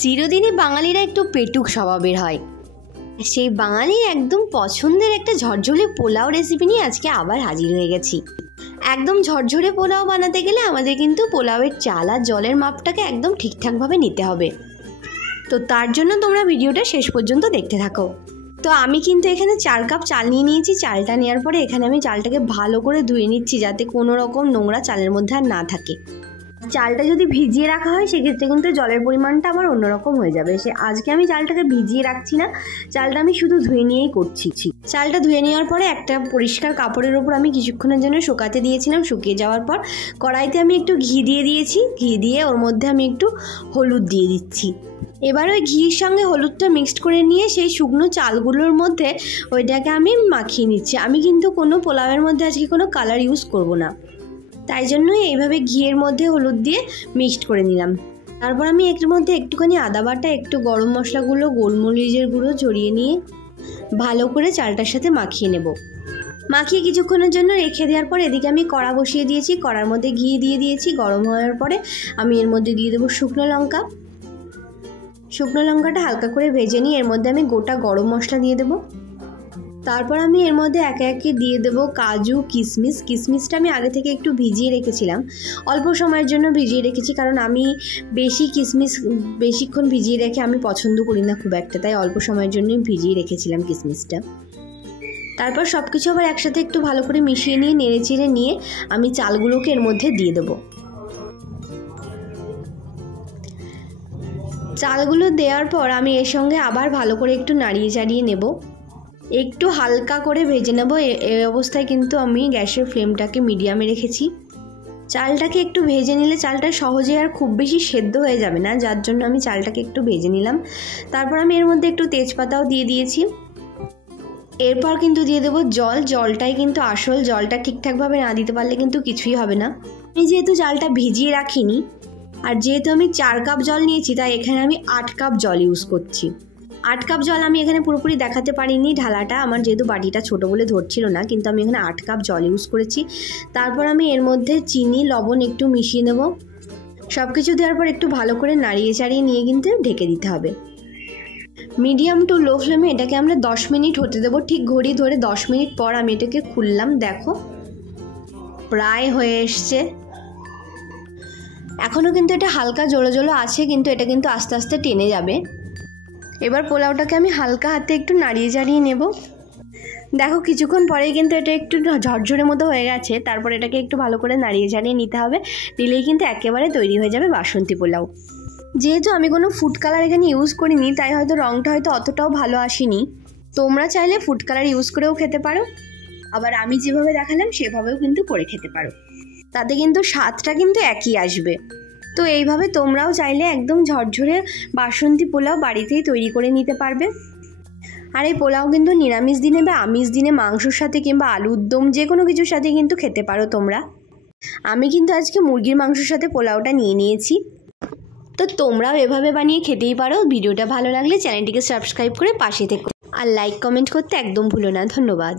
চিরদিনই বাঙালিরা একটু পেটুক স্বভাবের হয়। সেই বাঙালির একদম পছন্দের একটা ঝরঝরে পোলাও রেসিপি নিয়ে আজকে আবার হাজির হয়ে গেছি। একদম ঝরঝরে পোলাও বানাতে গেলে আমাদের কিন্তু পোলাওয়ের চাল আর জলের মাপটাকে একদম ঠিকঠাকভাবে নিতে হবে। তো তার জন্য তোমরা ভিডিওটা শেষ পর্যন্ত দেখতে থাকো। তো আমি কিন্তু এখানে 4 কাপ চাল নিয়ে নিয়েছি। চালটা নেওয়ার পরে এখানে আমি চালটাকে ভালো করে ধুয়ে নিচ্ছি, যাতে কোনো রকম নোংরা চালের মধ্যে আর না থাকে। চালটা যদি ভিজিয়ে রাখা হয় সেক্ষেত্রে কিন্তু জলের পরিমাণটা আবার অন্যরকম হয়ে যাবে। আজকে আমি চালটাকে ভিজিয়ে রাখছি না, চালটা আমি শুধু ধুয়ে নিয়েই করছি। চালটা ধুয়ে নেওয়ার পরে একটা পরিষ্কার কাপড়ের ওপর আমি কিছুক্ষণের জন্য শুকাতে দিয়েছিলাম। শুকিয়ে যাওয়ার পর কড়াইতে আমি একটু ঘি দিয়ে দিয়েছি। ঘি দিয়ে ওর মধ্যে আমি একটু হলুদ দিয়ে দিচ্ছি। এবার ওই ঘির সঙ্গে হলুদটা মিক্সড করে নিয়ে সেই শুকনো চালগুলোর মধ্যে ওইটাকে আমি মাখিয়ে নিচ্ছি। আমি কিন্তু কোনো পোলাওয়ের মধ্যে আজকে কোনো কালার ইউজ করব না, তাই জন্যই এইভাবে ঘিয়ের মধ্যে হলুদ দিয়ে মিক্সড করে নিলাম। তারপর আমি এর মধ্যে একটুখানি আদা বাটা, একটু গরম মশলাগুলো, গোলমরিচের গুঁড়ো ছড়িয়ে নিয়ে ভালো করে চালটার সাথে মাখিয়ে নেব। মাখিয়ে কিছুক্ষণের জন্য রেখে দেওয়ার পর এদিকে আমি কড়া বসিয়ে দিয়েছি। কড়ার মধ্যে ঘি দিয়ে দিয়েছি। গরম হওয়ার পরে আমি এর মধ্যে দিয়ে দেবো শুকনো লঙ্কা। শুকনো লঙ্কাটা হালকা করে ভেজে নিয়ে এর মধ্যে আমি গোটা গরম মশলা দিয়ে দেবো। তারপর আমি এর মধ্যে একে একে দিয়ে দেবো কাজু, কিশমিশ। কিশমিশটা আমি আগে থেকে একটু ভিজিয়ে রেখেছিলাম, অল্প সময়ের জন্য ভিজিয়ে রেখেছি, কারণ আমি বেশি কিশমিশ বেশিক্ষণ ভিজিয়ে রেখে আমি পছন্দ করি না খুব একটা, তাই অল্প সময়ের জন্যই ভিজিয়ে রেখেছিলাম কিশমিশটা। তারপর সব কিছু আবার একসাথে একটু ভালো করে মিশিয়ে নিয়ে নেড়ে চেড়ে নিয়ে আমি চালগুলোকে এর মধ্যে দিয়ে দেবো। চালগুলো দেওয়ার পর আমি এর সঙ্গে আবার ভালো করে একটু নাড়িয়ে চাড়িয়ে নেব, একটু হালকা করে ভেজে নেব। এই অবস্থায় কিন্তু আমি গ্যাসের ফ্লেমটাকে মিডিয়ামে রেখেছি। চালটাকে একটু ভেজে নিলে চালটা সহজে আর খুব বেশি সেদ্ধ হয়ে যাবে না, যার জন্য আমি চালটাকে একটু ভেজে নিলাম। তারপর আমি এর মধ্যে একটু তেজপাতাও দিয়ে দিয়েছি। এরপর কিন্তু দিয়ে দেবো জল। জলটাই কিন্তু আসল, জলটা ঠিকঠাকভাবে না দিতে পারলে কিন্তু কিছুই হবে না। আমি যেহেতু চালটা ভিজিয়ে রাখিনি আর যেহেতু আমি 4 কাপ জল নিয়েছি, তাই এখানে আমি 8 কাপ জল ইউজ করছি। 8 কাপ জল আমি এখানে পুরোপুরি দেখাতে পারিনি ঢালাটা, আমার যেহেতু বাটিটা ছোট বলে ধরছিল না, কিন্তু আমি এখানে 8 কাপ জল ইউজ করেছি। তারপর আমি এর মধ্যে চিনি, লবণ একটু মিশিয়ে নেব। সব কিছু দেওয়ার পর একটু ভালো করে নাড়িয়ে চাড়িয়ে নিয়ে কিন্তু ঢেকে দিতে হবে। মিডিয়াম টু লো ফ্লেমে এটাকে আমরা 10 মিনিট হতে দেবো। ঠিক ঘড়ি ধরে 10 মিনিট পর আমি এটাকে খুললাম, দেখো প্রায় হয়ে এসছে। এখনও কিন্তু এটা হালকা জোলো জোলো আছে, কিন্তু এটা কিন্তু আস্তে আস্তে টেনে যাবে। এবার পোলাওটাকে আমি হালকা হাতে একটু নাড়িয়ে চাড়িয়ে নেব। দেখো কিছুক্ষণ পরেই কিন্তু এটা একটু ঝরঝরে মতো হয়ে গেছে। তারপর এটাকে একটু ভালো করে নাড়িয়ে চাড়িয়ে নিতে হবে, নিলেই কিন্তু একেবারে তৈরি হয়ে যাবে বাসন্তী পোলাও। যেহেতু আমি কোনো ফুড কালার এখানে ইউজ করিনি, তাই হয়তো রঙটা হয়তো অতটাও ভালো আসেনি। তোমরা চাইলে ফুড কালার ইউজ করেও খেতে পারো, আবার আমি যেভাবে দেখালাম সেভাবেও কিন্তু করে খেতে পারো, তাতে কিন্তু স্বাদটা কিন্তু একই আসবে। তো এইভাবে তোমরাও চাইলে একদম ঝরঝরে বাসন্তী পোলাও বাড়িতেই তৈরি করে নিতে পারবে। আর এই পোলাও কিন্তু নিরামিষ দিনে বা আমিষ দিনে মাংসর সাথে কিংবা আলুর দম যে কোনো কিছুর সাথে কিন্তু খেতে পারো তোমরা। আমি কিন্তু আজকে মুরগির মাংসর সাথে পোলাওটা নিয়ে নিয়েছি। তো তোমরাও এভাবে বানিয়ে খেতেই পারো। ভিডিওটা ভালো লাগলে চ্যানেলটিকে সাবস্ক্রাইব করে পাশে থেকো আর লাইক কমেন্ট করতে একদম ভুলো না। ধন্যবাদ।